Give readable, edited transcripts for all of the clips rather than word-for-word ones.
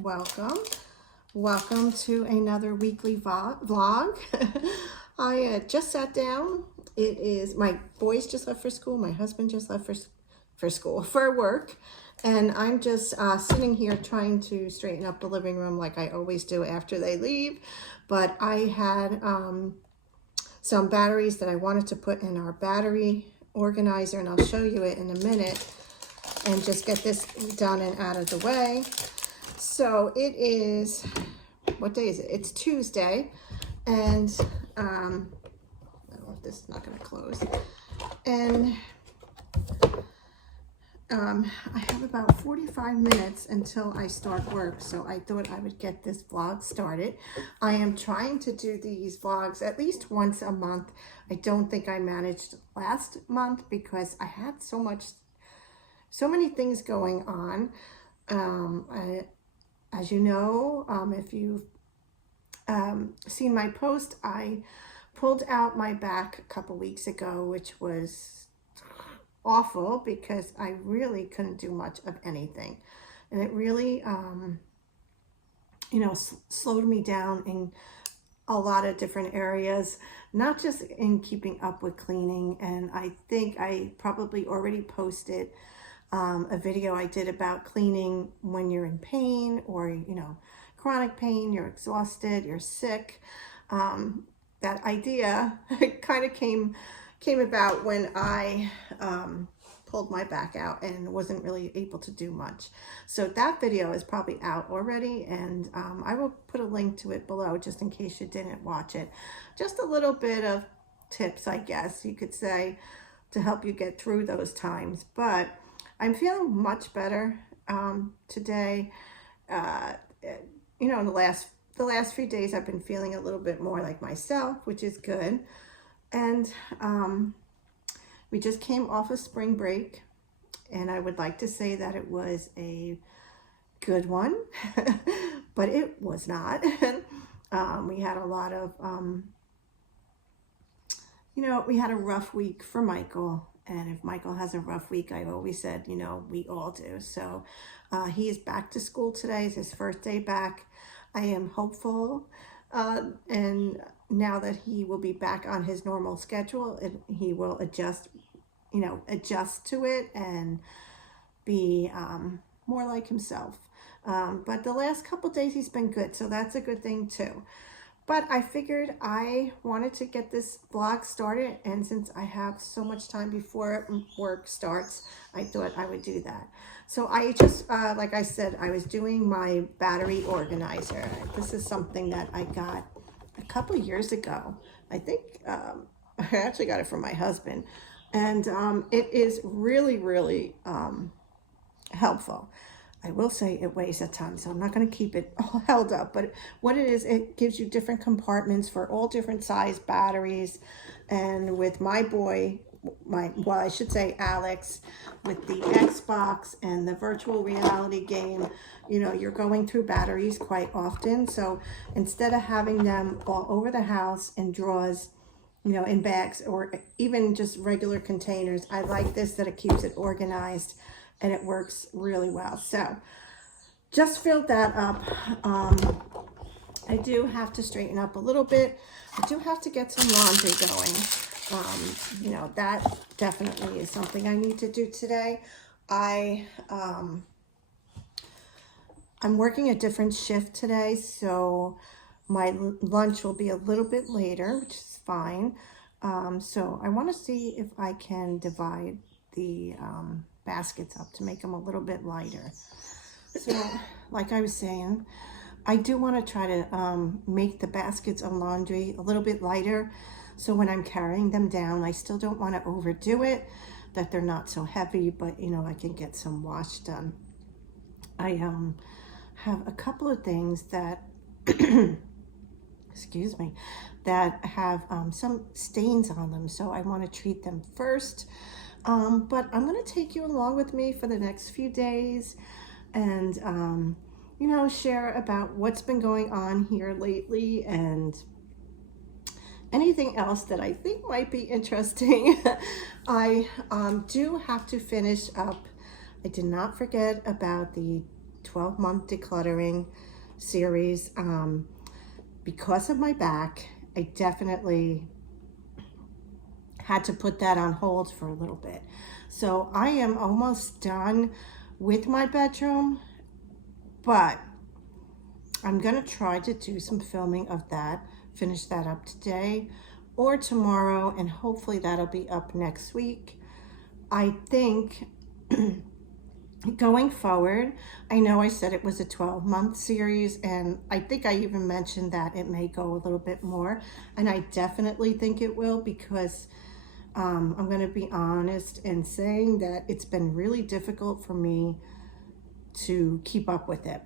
Welcome to another weekly vlog. I just sat down. It is, my boys just left for school, my husband just left for work, and I'm just sitting here trying to straighten up the living room like I always do after they leave. But I had some batteries that I wanted to put in our battery organizer, and I'll show you it in a minute, and just get this done and out of the way. So it is, what day is it? It's Tuesday, and I don't know if this is not going to close. And I have about 45 minutes until I start work, so I thought I would get this vlog started. I am trying to do these vlogs at least once a month. I don't think I managed last month because I had so many things going on. As you know, if you've seen my post, I pulled out my back a couple weeks ago, which was awful because I really couldn't do much of anything. And it really, slowed me down in a lot of different areas, not just in keeping up with cleaning. And I think I probably already posted a video I did about cleaning when you're in pain or, chronic pain, you're exhausted, you're sick. That idea kind of came about when I pulled my back out and wasn't really able to do much. So that video is probably out already, and I will put a link to it below just in case you didn't watch it. Just a little bit of tips, I guess you could say, to help you get through those times. But I'm feeling much better today. The last few days I've been feeling a little bit more like myself, which is good. And we just came off of spring break, and I would like to say that it was a good one, but it was not. We had a lot of, we had a rough week for Michael. And if Michael has a rough week, I've always said, we all do. So he is back to school today. It's his first day back. I am hopeful. And now that he will be back on his normal schedule, he will adjust to it and be more like himself. But the last couple days he's been good. So that's a good thing too. But I figured I wanted to get this vlog started, and since I have so much time before work starts, I thought I would do that. So I just, like I said, I was doing my battery organizer. This is something that I got a couple years ago. I think I actually got it from my husband, and it is really, really helpful. I will say it weighs a ton, so I'm not going to keep it all held up. But what it is, it gives you different compartments for all different size batteries. And with my boy, I should say Alex, with the Xbox and the virtual reality game, you're going through batteries quite often. So instead of having them all over the house in drawers, in bags, or even just regular containers, I like this, that it keeps it organized. And it works really well. So just filled that up. I do have to straighten up a little bit. I do have to get some laundry going. That definitely is something I need to do today. I'm working a different shift today, so my lunch will be a little bit later, which is fine. So I want to see if I can divide the baskets up to make them a little bit lighter. So like I was saying, I do want to try to make the baskets of laundry a little bit lighter, so when I'm carrying them down, I still don't want to overdo it, that they're not so heavy, but I can get some wash done. I have a couple of things that excuse me, that have some stains on them, so I want to treat them first. But I'm going to take you along with me for the next few days and, share about what's been going on here lately and anything else that I think might be interesting. I do have to finish up. I did not forget about the 12-month decluttering series. Because of my back, I definitely had to put that on hold for a little bit. So I am almost done with my bedroom, but I'm gonna try to do some filming of that, finish that up today or tomorrow, and hopefully that'll be up next week. I think going forward, I know I said it was a 12-month series, and I think I even mentioned that it may go a little bit more, and I definitely think it will, because I'm going to be honest in saying that it's been really difficult for me to keep up with it.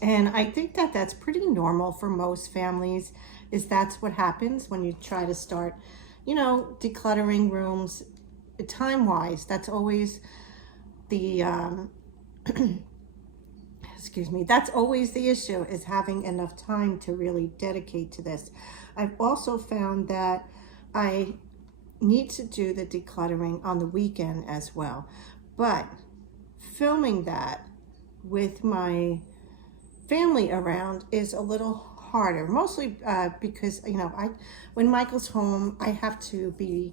And I think that that's pretty normal for most families, is that's what happens when you try to start, you know, decluttering rooms. Time-wise, that's always the, excuse me, that's always the issue, is having enough time to really dedicate to this. I've also found that I need to do the decluttering on the weekend as well, but filming that with my family around is a little harder, mostly because, you know, when Michael's home, I have to be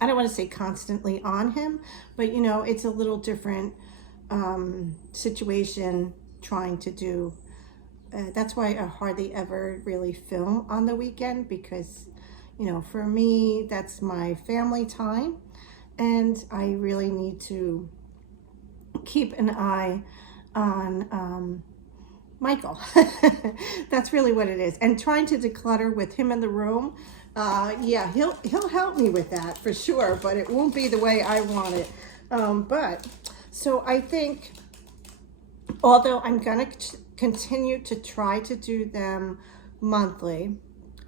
I don't want to say constantly on him, but you know, it's a little different situation trying to do. That's why I hardly ever really film on the weekend, because, you know, for me, that's my family time, and I really need to keep an eye on Michael. That's really what it is. And trying to declutter with him in the room, yeah, he'll help me with that for sure, but it won't be the way I want it. But so I think, although I'm gonna continue to try to do them monthly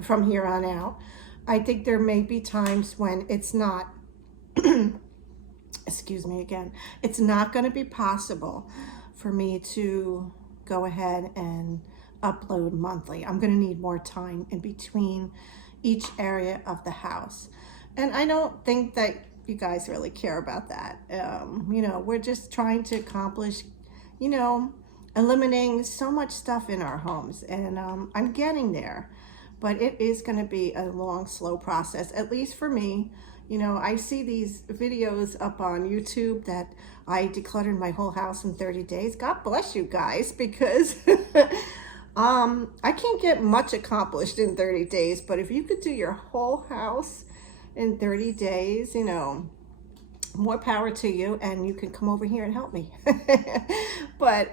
from here on out, I think there may be times when it's not excuse me again, it's not going to be possible for me to go ahead and upload monthly. I'm going to need more time in between each area of the house. And I don't think that you guys really care about that. You know, we're just trying to accomplish, you know, eliminating so much stuff in our homes. And I'm getting there, but it is going to be a long, slow process, at least for me. You know, I see these videos up on YouTube that I decluttered my whole house in 30 days. God bless you guys, because I can't get much accomplished in 30 days, but if you could do your whole house in 30 days, you know, more power to you, and you can come over here and help me. But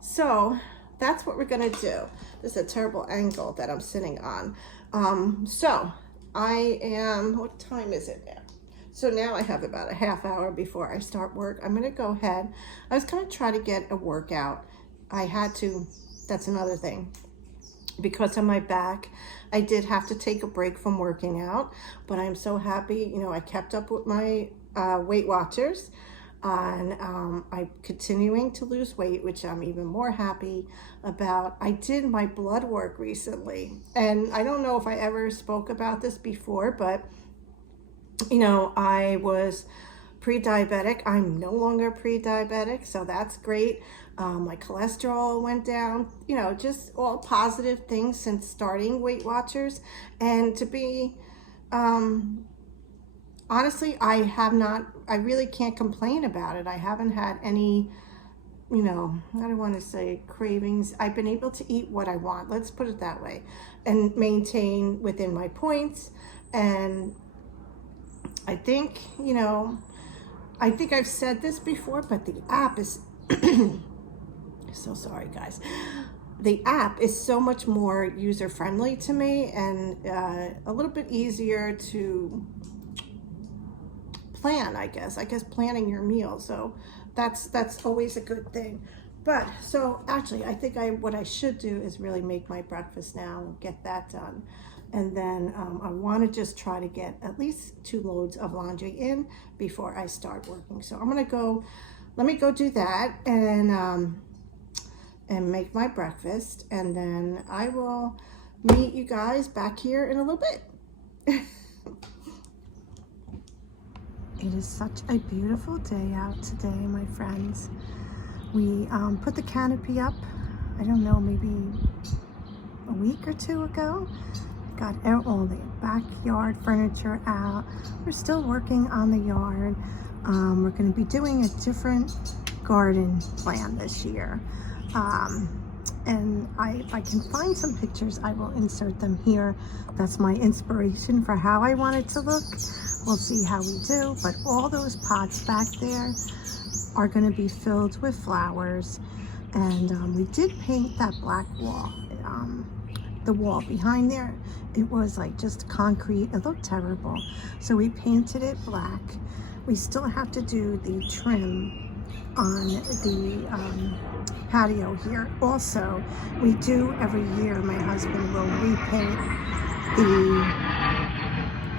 so that's what we're gonna do. This is a terrible angle that I'm sitting on. So I am, what time is it now? So now I have about a half hour before I start work. I'm gonna go ahead. I was gonna try to get a workout. I had to, that's another thing. Because of my back, I did have to take a break from working out, but I'm so happy, you know, I kept up with my Weight Watchers, and I'm continuing to lose weight, which I'm even more happy about. I did my blood work recently, and I don't know if I ever spoke about this before, but you know, I was pre-diabetic. I'm no longer pre-diabetic, so that's great. My cholesterol went down, you know, just all positive things since starting Weight Watchers. And to be honestly, I really can't complain about it. I haven't had any, you know, I don't want to say cravings. I've been able to eat what I want, let's put it that way, and maintain within my points. And I think, you know, I think I've said this before, but the app is, so sorry guys. The app is so much more user-friendly to me, and a little bit easier to plan, I guess planning your meal. So that's always a good thing. But so actually, I think what I should do is really make my breakfast now and get that done. And then I want to just try to get at least 2 loads of laundry in before I start working. So I'm gonna go, let me go do that and make my breakfast, and then I will meet you guys back here in a little bit. It is such a beautiful day out today, my friends. We put the canopy up, I don't know, maybe a week or two ago. Got all the backyard furniture out. We're still working on the yard. We're going to be doing a different garden plan this year. And if I can find some pictures, I will insert them here. That's my inspiration for how I want it to look. We'll see how we do, but all those pots back there are going to be filled with flowers. And we did paint that black wall, the wall behind there. It was like just concrete. It looked terrible. So we painted it black. We still have to do the trim on the patio here. Also, we do every year, my husband will repaint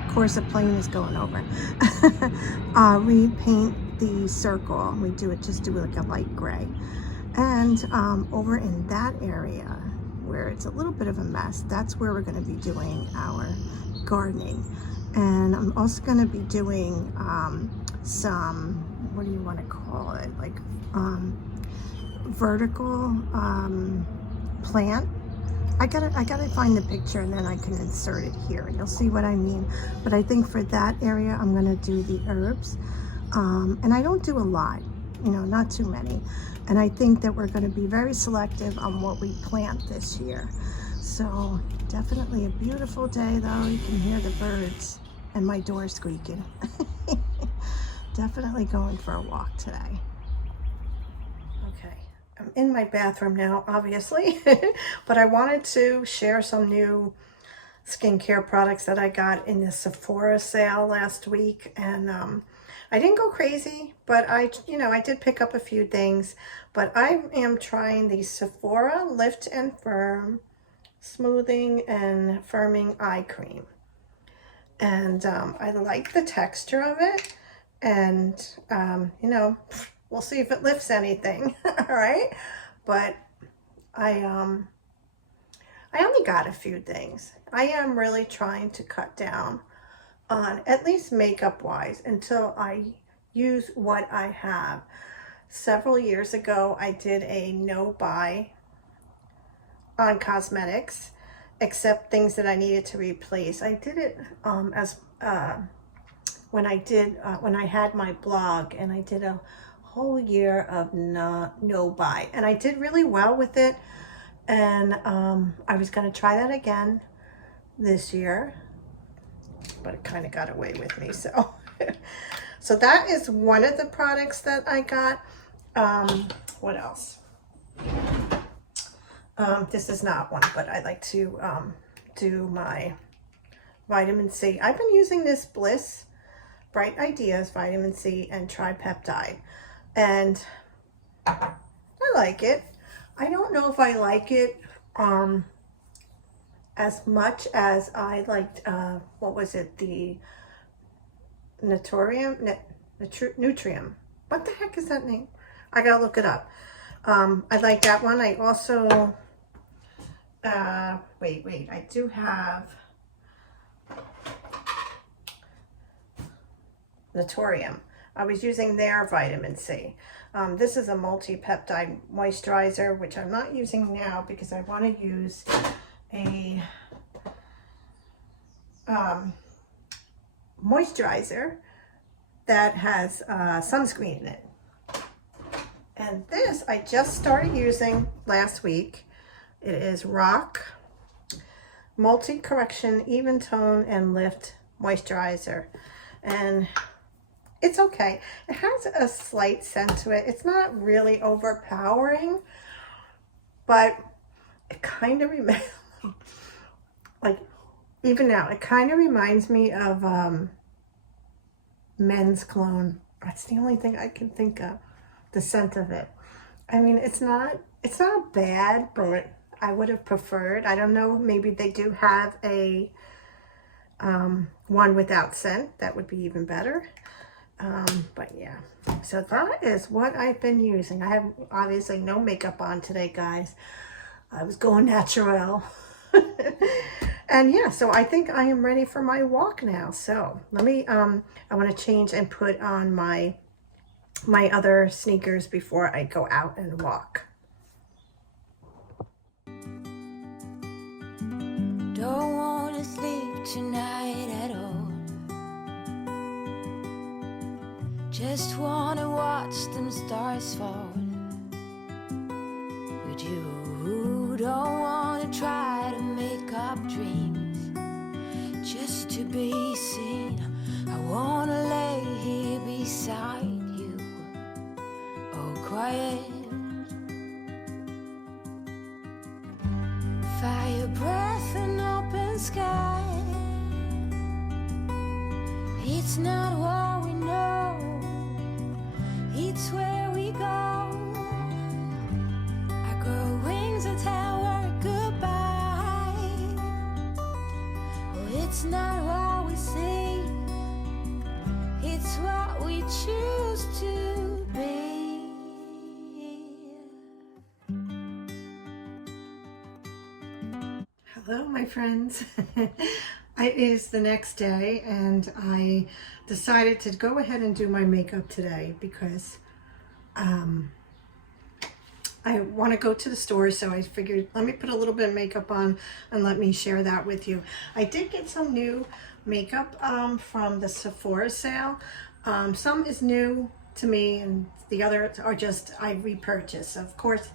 of course, a plane is going over. We paint the circle. We do like a light gray. And over in that area where it's a little bit of a mess, that's where we're going to be doing our gardening. And I'm also going to be doing some, what do you want to call it, like vertical plant. I gotta find the picture and then I can insert it here. You'll see what I mean. But I think for that area, I'm gonna do the herbs. And I don't do a lot, not too many. And I think that we're gonna be very selective on what we plant this year. So definitely a beautiful day though. You can hear the birds and my door squeaking. Definitely going for a walk today. Okay, I'm in my bathroom now, obviously, but I wanted to share some new skincare products that I got in the Sephora sale last week. And I didn't go crazy, but I did pick up a few things. But I am trying the Sephora Lift and Firm Smoothing and Firming Eye Cream. And I like the texture of it. And, we'll see if it lifts anything, all right? But I only got a few things. I am really trying to cut down on, at least makeup-wise, until I use what I have. Several years ago, I did a no-buy on cosmetics, except things that I needed to replace. I did it when I had my blog, and I did a whole year of no buy, and I did really well with it. And I was going to try that again this year, but it kind of got away with me. So so that is one of the products that I got. What else? This is not one, but I like to do my vitamin C. I've been using this Bliss Bright Ideas vitamin C and tripeptide, and I like it. I don't know if I like it as much as I liked what was it, the Nutrium. What the heck is that name? I gotta look it up. I like that one. I also wait, I do have Natorium. I was using their vitamin C. This is a multi-peptide moisturizer, which I'm not using now because I want to use a moisturizer that has sunscreen in it. And this I just started using last week. It is Rock Multi-Correction Even Tone and Lift Moisturizer. And it's okay. It has a slight scent to it. It's not really overpowering, but it kind of reminds, like, even now, it kind of reminds me of men's cologne. That's the only thing I can think of, the scent of it. I mean, it's not bad, but I would have preferred, I don't know, maybe they do have a one without scent. That would be even better. But yeah, so that is what I've been using. I have obviously no makeup on today, guys. I was going natural. And yeah, so I think I am ready for my walk now. So let me, I want to change and put on my other sneakers before I go out and walk. Don't want to sleep tonight at all. Just want to watch them stars fall. With you, don't want to try to make up dreams just to be seen. I want to lay here beside you, all quiet. Fire breath and open sky. It's not what we know, it's where we go. I grow wings and tell her goodbye. Oh, it's not what we see, it's what we choose to be. Hello, my friends. It is the next day, and I decided to go ahead and do my makeup today because I want to go to the store, so I figured let me put a little bit of makeup on and let me share that with you. I did get some new makeup from the Sephora sale. Some is new to me, and the others are just I repurchased. Of course,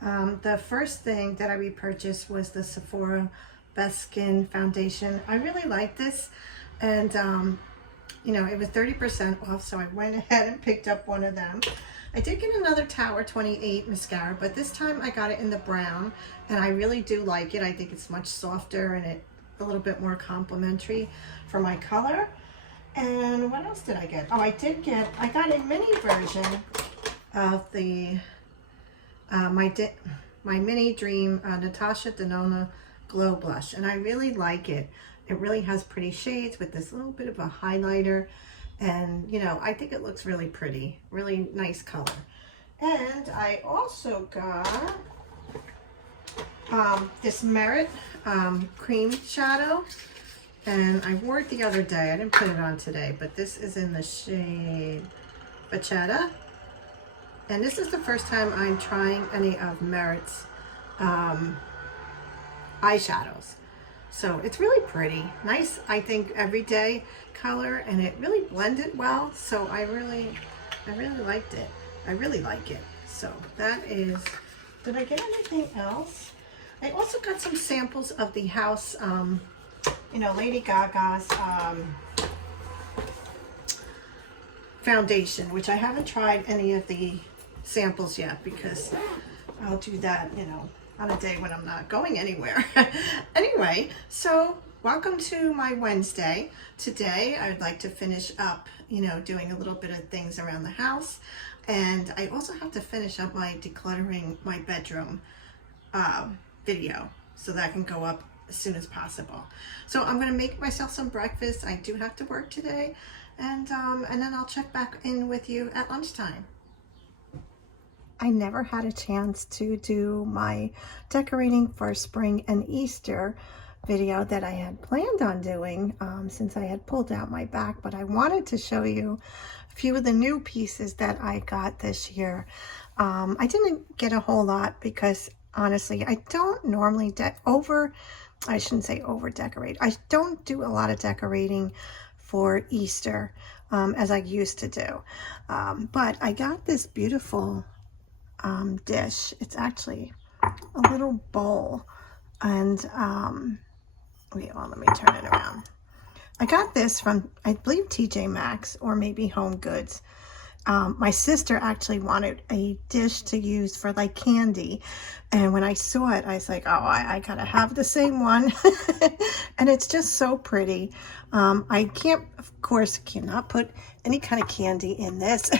the first thing that I repurchased was the Sephora Best Skin Foundation. I really like this, and you know, it was 30% off, so I went ahead and picked up one of them. I did get another Tower 28 mascara, but this time I got it in the brown, and I really do like it. I think it's much softer and it a little bit more complimentary for my color. And what else did I get? Oh, I got a mini version of the my mini dream NATASHA DENONA Glow Blush, and I really like it. It really has pretty shades with this little bit of a highlighter, and you know, I think it looks really pretty, really nice color. And I also got this Merit cream shadow, and I wore it the other day. I didn't put it on today, but this is in the shade Bachata. And this is the first time I'm trying any of Merit's eyeshadows. So it's really pretty. Nice, I think, everyday color, and it really blended well. So I really liked it. I really like it. So that is, did I get anything else? I also got some samples of the house, you know, Lady Gaga's foundation, which I haven't tried any of the samples yet because I'll do that, you know, on a day when I'm not going anywhere. Anyway, so welcome to my Wednesday. Today I would like to finish up, you know, doing a little bit of things around the house, and I also have to finish up my decluttering my bedroom video so that can go up as soon as possible. So I'm gonna make myself some breakfast. I do have to work today, and then I'll check back in with you at lunchtime. I never had a chance to do my decorating for spring and Easter video that I had planned on doing since I had pulled out my back, but I wanted to show you a few of the new pieces that I got this year. I didn't get a whole lot because honestly, I don't normally I shouldn't say over decorate. I don't do a lot of decorating for Easter as I used to do. But I got this beautiful dish. It's actually a little bowl, and wait, well, let me turn it around. I got this from, I believe, TJ Maxx or maybe Home Goods. My sister actually wanted a dish to use for like candy, and when I saw it I was like, oh, I gotta have the same one. And it's just so pretty. I can't, of course, cannot put any kind of candy in this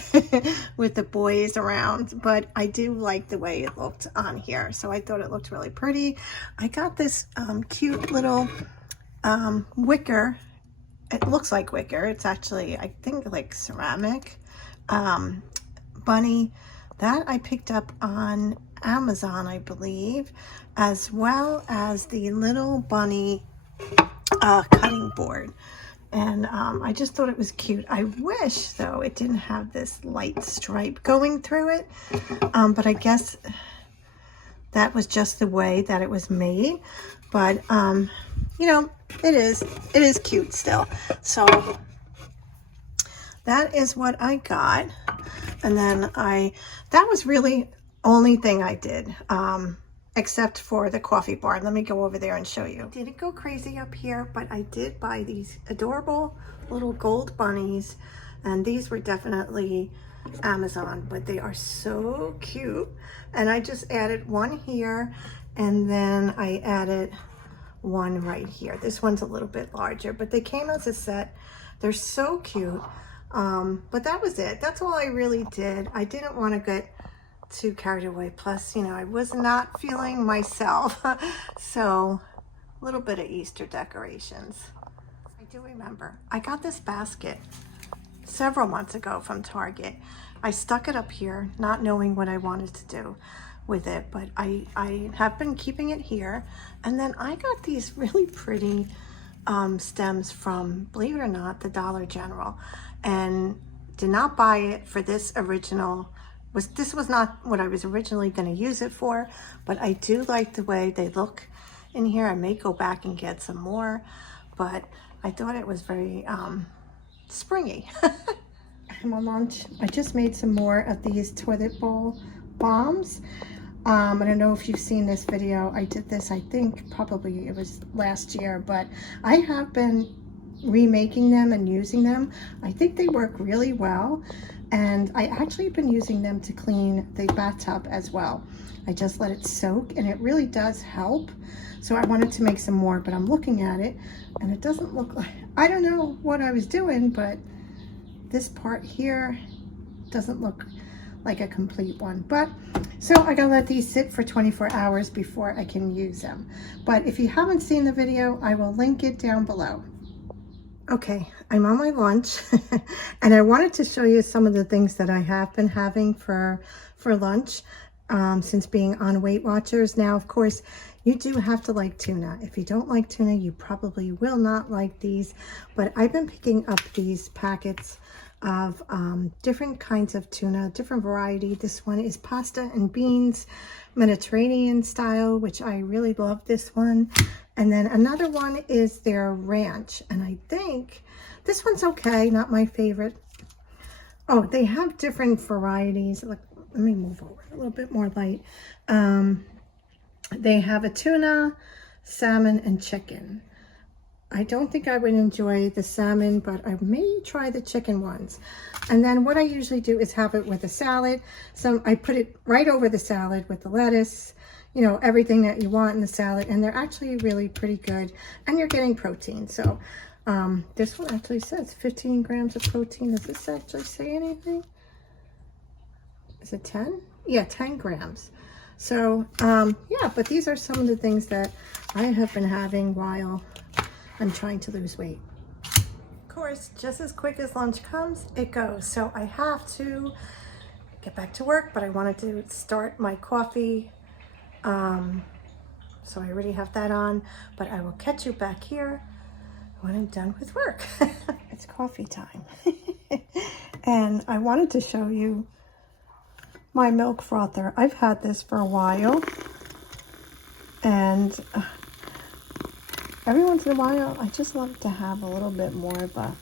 with the boys around, but I do like the way it looked on here, so I thought it looked really pretty. I got this cute little wicker. It looks like wicker. It's actually, I think, like ceramic bunny that I picked up on Amazon, I believe, as well as the little bunny cutting board. And I just thought it was cute. I wish, though, it didn't have this light stripe going through it. But I guess that was just the way that it was made. But, you know, it is cute still. So that is what I got. And then that was really only thing I did. Except for the coffee bar. Let me go over there and show you. I didn't go crazy up here, but I did buy these adorable little gold bunnies, and these were definitely Amazon, but they are so cute. And I just added one here, and then I added one right here. This one's a little bit larger, but they came as a set. They're so cute. But that was it. That's all I really did. I didn't want to get too carried away. Plus, you know, I was not feeling myself. So a little bit of Easter decorations. I do remember I got this basket several months ago from Target. I stuck it up here, not knowing what I wanted to do with it, but I have been keeping it here. And then I got these really pretty stems from, believe it or not, the Dollar General, and did not buy it for this original. This was not what I was originally going to use it for, but I do like the way they look in here. I may go back and get some more, but I thought it was very springy. I'm on lunch. I just made some more of these toilet bowl bombs. I don't know if you've seen this video. I did this, I think probably it was last year, but I have been remaking them and using them. I think they work really well. And I actually have been using them to clean the bathtub as well. I just let it soak, and it really does help. So I wanted to make some more, but I'm looking at it and it doesn't look like, I don't know what I was doing, but this part here doesn't look like a complete one. But so I gotta let these sit for 24 hours before I can use them. But if you haven't seen the video, I will link it down below. Okay, I'm on my lunch and I wanted to show you some of the things that I have been having for lunch since being on Weight Watchers. Now, of course, you do have to like tuna. If you don't like tuna, you probably will not like these, but I've been picking up these packets of different kinds of tuna, different variety. This one is pasta and beans, Mediterranean style, which I really love this one. And then another one is their ranch, and I think this one's okay, not my favorite. Oh, they have different varieties. Let me move over a little bit more light. They have a tuna, salmon, and chicken. I don't think I would enjoy the salmon, but I may try the chicken ones. And then what I usually do is have it with a salad. So I put it right over the salad with the lettuce, you know, everything that you want in the salad. And they're actually really pretty good. And you're getting protein. So this one actually says 15 grams of protein. Does this actually say anything? Is it 10? Yeah, 10 grams. So yeah, but these are some of the things that I have been having while I'm trying to lose weight. Of course, just as quick as lunch comes, it goes. So I have to get back to work, but I wanted to start my coffee. So I already have that on, but I will catch you back here when I'm done with work. It's coffee time. And I wanted to show you my milk frother. I've had this for a while, and every once in a while, I just love to have a little bit more of a,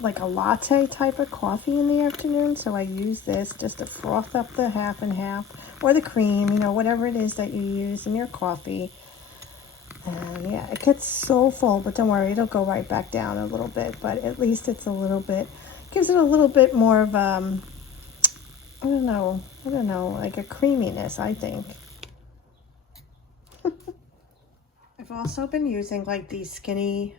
like a latte type of coffee in the afternoon. So I use this just to froth up the half and half, or the cream, you know, whatever it is that you use in your coffee. And yeah, it gets so full, but don't worry, it'll go right back down a little bit. But at least it's a little bit, gives it a little bit more of I don't know, like a creaminess, I think. I've also been using like these skinny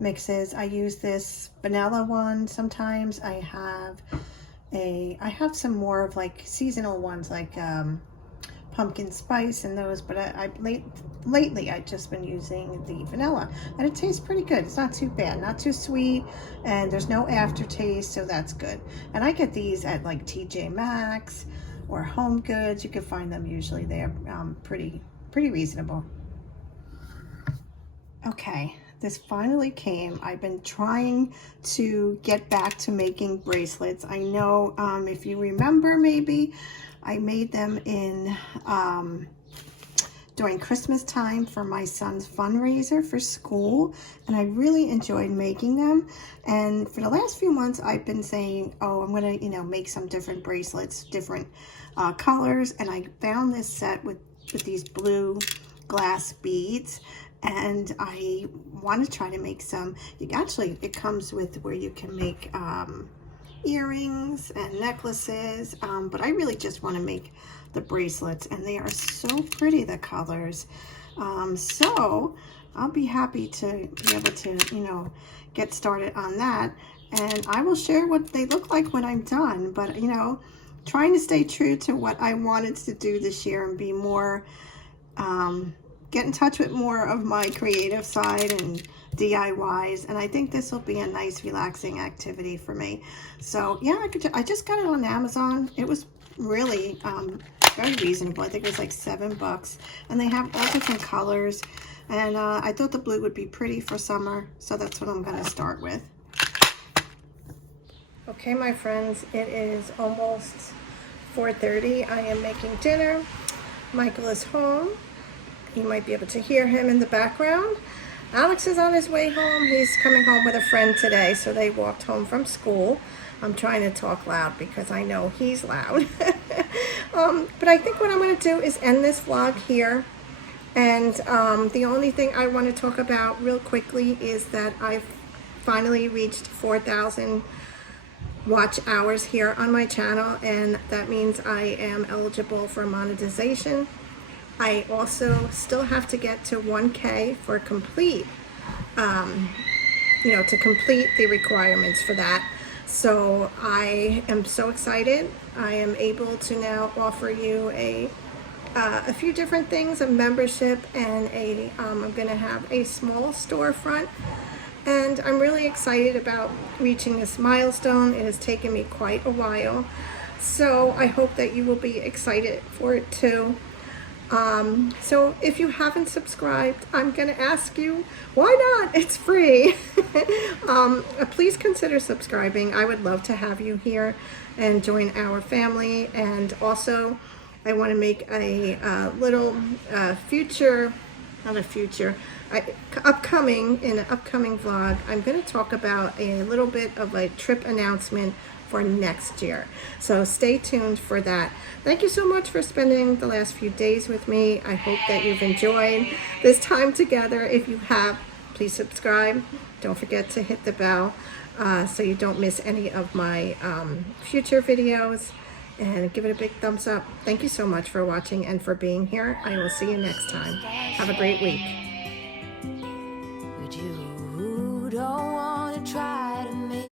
mixes. I use this vanilla one sometimes. I have some more of like seasonal ones, like pumpkin spice and those, but lately I've just been using the vanilla, and it tastes pretty good. It's not too bad, not too sweet, and there's no aftertaste, so that's good. And I get these at like TJ Maxx or Home Goods. You can find them usually there, pretty reasonable. Okay, this finally came. I've been trying to get back to making bracelets. I know, if you remember, maybe I made them in during Christmas time for my son's fundraiser for school, and I really enjoyed making them. And for the last few months, I've been saying, oh, I'm gonna, you know, make some different bracelets, different colors. And I found this set with these blue glass beads, and I want to try to make some. Actually, it comes with where you can make earrings and necklaces, but I really just want to make the bracelets, and they are so pretty, the colors. So I'll be happy to be able to, you know, get started on that, and I will share what they look like when I'm done. But, you know, trying to stay true to what I wanted to do this year and be more, get in touch with more of my creative side and DIYs, and I think this will be a nice relaxing activity for me. So yeah, I just got it on Amazon. It was really very reasonable. I think it was like $7, and they have all different colors, and I thought the blue would be pretty for summer, so that's what I'm going to start with. Okay, my friends, it is almost 4:30. I am making dinner. Michael is home. You might be able to hear him in the background. Alex is on his way home. He's coming home with a friend today, so they walked home from school. I'm trying to talk loud because I know he's loud. But I think what I'm going to do is end this vlog here. And the only thing I want to talk about real quickly is that I've finally reached 4,000 watch hours here on my channel, and that means I am eligible for monetization. I also still have to get to 1K for complete, you know, to complete the requirements for that. So I am so excited. I am able to now offer you a few different things, a membership, and I'm going to have a small storefront. And I'm really excited about reaching this milestone. It has taken me quite a while. So I hope that you will be excited for it too. So if you haven't subscribed, I'm going to ask you, why not? It's free. Please consider subscribing. I would love to have you here and join our family. And also, I want to make a little upcoming vlog. I'm going to talk about a little bit of a trip announcement for next year. So stay tuned for that. Thank you so much for spending the last few days with me. I hope that you've enjoyed this time together. If you have, please subscribe. Don't forget to hit the bell so you don't miss any of my future videos, and give it a big thumbs up. Thank you so much for watching and for being here. I will see you next time. Have a great week.